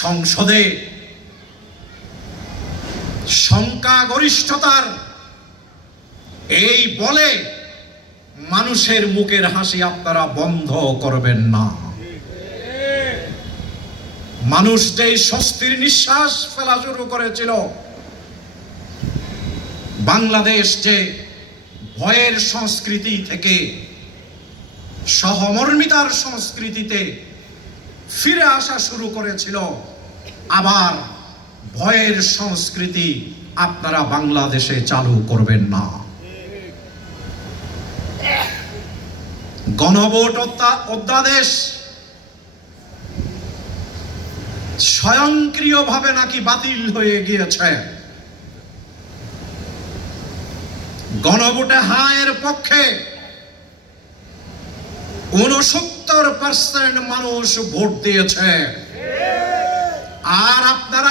সংসদে সংখ্যাগরিষ্ঠতার এই বলে মানুষের মুখের হাসি আপনারা বন্ধ করবেন না। মানুষ যেই স্বস্তির নিঃশ্বাস ফেলা শুরু করেছিল, বাংলাদেশ যে ভয়ের সংস্কৃতি থেকে সহমর্মিতার সংস্কৃতিতে ফিরে আসা শুরু করেছিল, আবার ভয়ের সংস্কৃতি আপনারা বাংলাদেশে চালু করবেন না। গণভোট অধ্যাদেশ স্বয়ংক্রিয়ভাবে নাকি বাতিল হয়ে গিয়েছে। গণভোটে হায়ের পক্ষে 69% মানুষ ভোট দিয়েছে, আর আপনারা